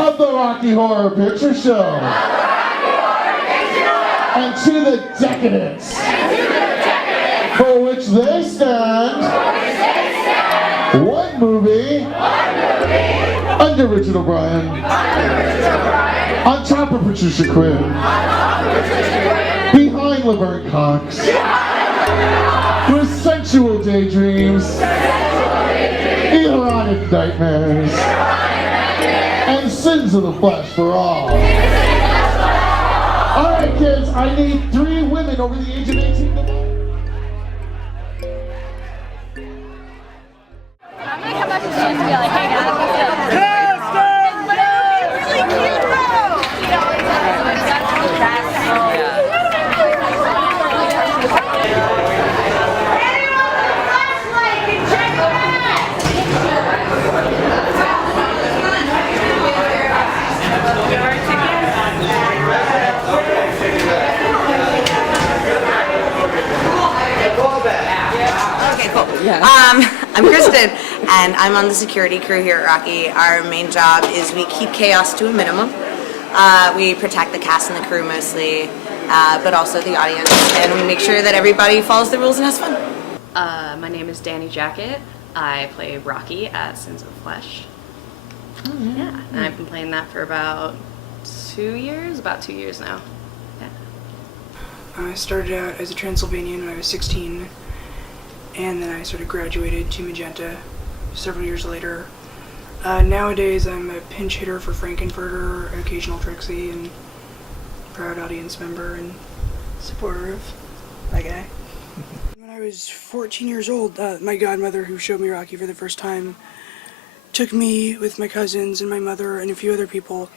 of the Rocky Horror Picture Show. And to the decadence for which they stand. One movie. Under Richard O'Brien. On top of Patricia Quinn. Behind Laverne Cox. With sensual daydreams. Erotic nightmares. And sins of the flesh for all. Alright kids, I need 3 women over the age of 18 to vote. I'm gonna come up to you and be like, hey guys, what's up? Really cute though! You know, I'm Kristen, and I'm on the security crew here at Rocky. Our main job is we keep chaos to a minimum. We protect the cast and the crew mostly, but also the audience, and we make sure that everybody follows the rules and has fun. My name is Danny Jacket. I play Rocky at Sins of the Flesh. Yeah, and I've been playing that for about 2 years, about 2 years now. Yeah. I started out as a Transylvanian when I was 16. And then I sort of graduated to Magenta several years later. Nowadays I'm a pinch hitter for Frankenfurter, occasional Trixie, and proud audience member and supporter of my guy. When I was 14 years old, my godmother, who showed me Rocky for the first time, took me with my cousins and my mother and a few other people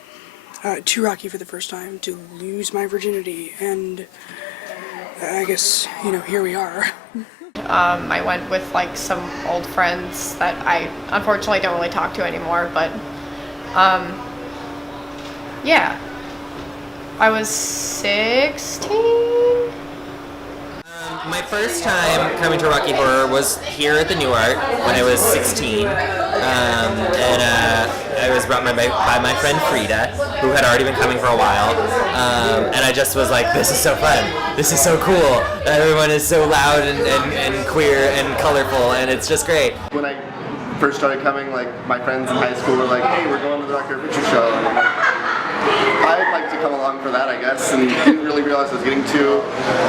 to Rocky for the first time to lose my virginity, and I guess, you know, here we are. I went with like some old friends that I unfortunately don't really talk to anymore, but yeah, I was 16. My first time coming to Rocky Horror was here at the Nuart when I was 16, and I was brought by my friend Frida, who had already been coming for a while, and I just was like, this is so fun, this is so cool, everyone is so loud and queer and colorful, and it's just great. When I first started coming, like, my friends in high school were like, hey, we're going to the Rocky Horror Picture Show, and I'm like, I'd like to come along for that, I guess, and didn't really realize I was getting to.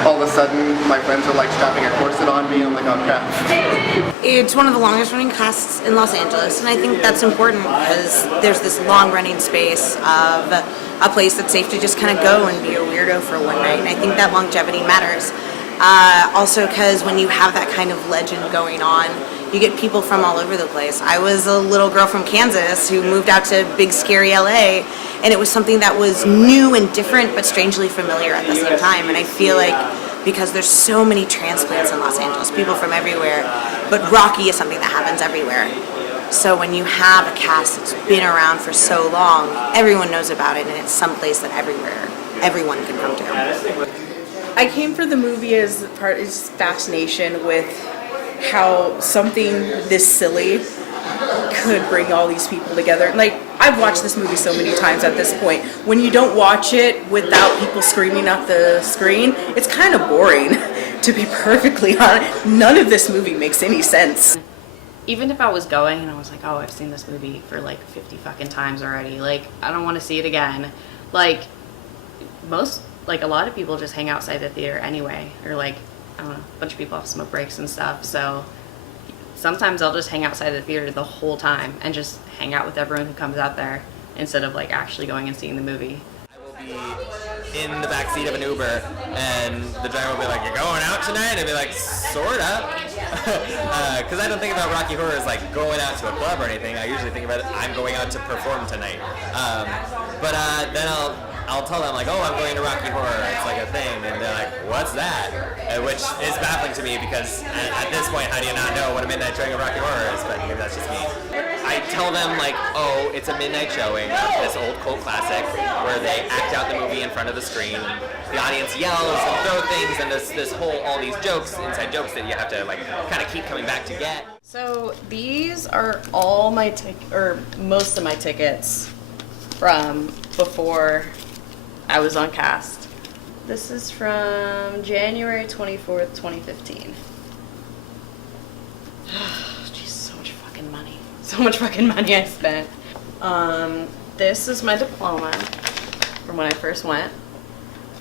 All of a sudden, my friends were like strapping a corset on me, and I'm like, oh crap. It's one of the longest running casts in Los Angeles, and I think that's important because there's this long running space of a place that's safe to just kind of go and be a weirdo for one night, and I think that longevity matters. Also because when you have that kind of legend going on, you get people from all over the place. I was a little girl from Kansas who moved out to big scary LA, and it was something that was new and different but strangely familiar at the same time. And I feel like because there's so many transplants in Los Angeles, people from everywhere, but Rocky is something that happens everywhere. So when you have a cast that's been around for so long, everyone knows about it, and it's someplace that everyone can come to. I came for the movie as part of fascination with how something this silly could bring all these people together. Like, I've watched this movie so many times at this point. When you don't watch it without people screaming at the screen, it's kind of boring, to be perfectly honest. None of this movie makes any sense. Even if I was going and I was like, oh, I've seen this movie for like 50 fucking times already, like, I don't want to see it again. Like, a lot of people just hang outside the theater anyway, or like, I don't know, a bunch of people have smoke breaks and stuff, so sometimes I'll just hang outside the theater the whole time and just hang out with everyone who comes out there instead of like actually going and seeing the movie. I will be in the back seat of an Uber, and the driver will be like, you're going out tonight? I'd be like, sorta. Because I don't think about Rocky Horror as like going out to a club or anything. I usually think about it, I'm going out to perform tonight. But then I'll tell them like, oh, I'm going to Rocky Horror, it's like a thing, and they're like, what's that? Which is baffling to me because at this point, how do you not know what a midnight showing of Rocky Horror is? But maybe that's just me. I tell them like, oh, it's a midnight showing of this old cult classic where they act out the movie in front of the screen, and the audience yells and throw things, and all these jokes, inside jokes that you have to like kind of keep coming back to get. So these are all my most of my tickets from before I was on cast. This is from January 24th, 2015. Jeez, so much fucking money. So much fucking money I spent. This is my diploma from when I first went.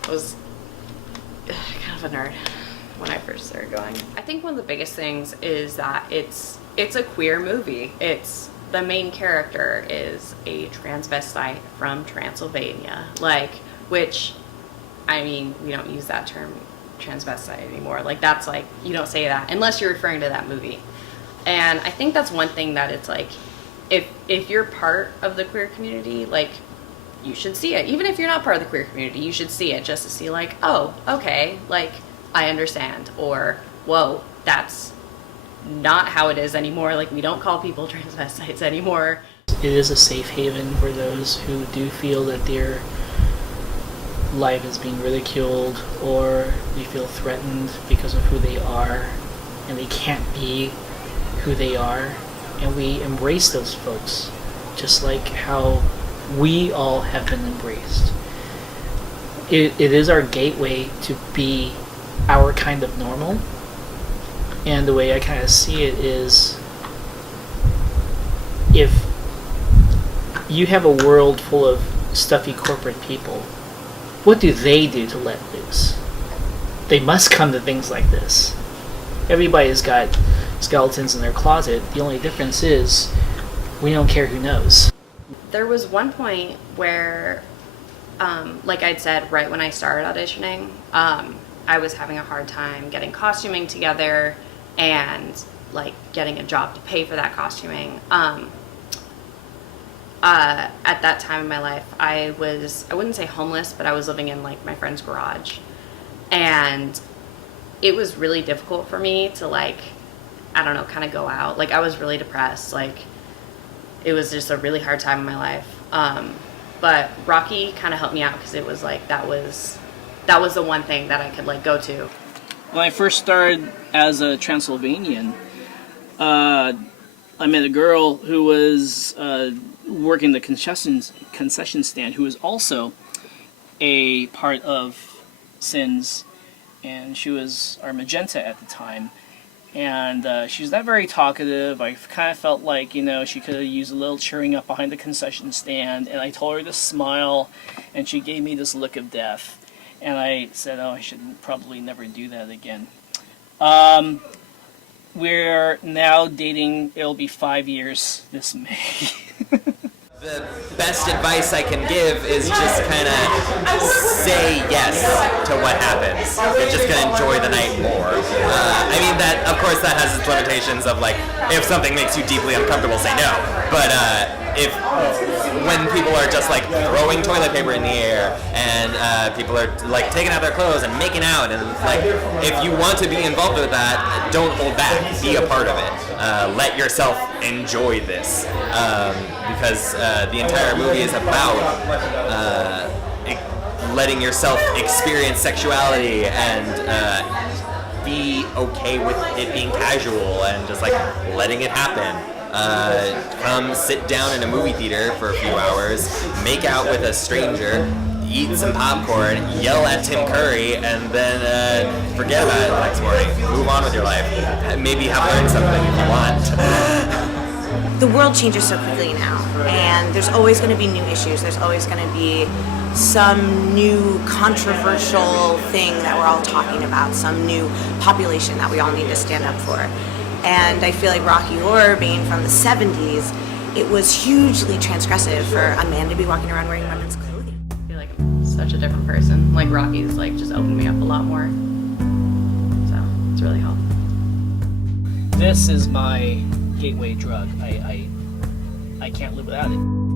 I was kind of a nerd when I first started going. I think one of the biggest things is that it's a queer movie. The main character is a transvestite from Transylvania, which, I mean, we don't use that term transvestite anymore. That's you don't say that unless you're referring to that movie. And I think that's one thing that it's if you're part of the queer community, you should see it. Even if you're not part of the queer community, you should see it just to see oh, okay, I understand. Or, whoa, that's not how it is anymore. We don't call people transvestites anymore. It is a safe haven for those who do feel that their life is being ridiculed or they feel threatened because of who they are and they can't be who they are. And we embrace those folks just like how we all have been embraced. It is our gateway to be our kind of normal. And the way I kind of see it is, if you have a world full of stuffy corporate people, what do they do to let loose? They must come to things like this. Everybody's got skeletons in their closet. The only difference is we don't care who knows. There was one point where, like I'd said, right when I started auditioning, I was having a hard time getting costuming together and getting a job to pay for that costuming. At that time in my life, I wouldn't say homeless, but I was living in my friend's garage. And it was really difficult for me to I don't know, kind of go out. I was really depressed. It was just a really hard time in my life. But Rocky kind of helped me out because it was that was the one thing that I could go to. When I first started as a Transylvanian, I met a girl who was working the concession stand, who was also a part of Sins, and she was our Magenta at the time. And she was not very talkative. I kind of felt she could have used a little cheering up behind the concession stand, and I told her to smile, and she gave me this look of death. And I said, oh, I should probably never do that again. We're now dating. It'll be 5 years this May. The best advice I can give is just kind of say yes to what happens. You're just going to enjoy the night more. I mean, that, of course, that has its limitations of if something makes you deeply uncomfortable, say no. But when people are just throwing toilet paper in the air and people are taking out their clothes and making out, and if you want to be involved with that, don't hold back. Be a part of it. Let yourself enjoy this, because the entire movie is about letting yourself experience sexuality and be okay with it being casual and just letting it happen. Come sit down in a movie theater for a few hours, make out with a stranger, eat some popcorn, yell at Tim Curry, and then forget about it the next morning. Move on with your life. Maybe have learned something if you want. The world changes so quickly now, and there's always going to be new issues. There's always going to be some new controversial thing that we're all talking about, some new population that we all need to stand up for. And I feel like Rocky Horror, being from the 70s, it was hugely transgressive for a man to be walking around wearing women's clothing. I feel like I'm such a different person. Rocky's just opened me up a lot more. So it's really helped. This is my gateway drug. I can't live without it.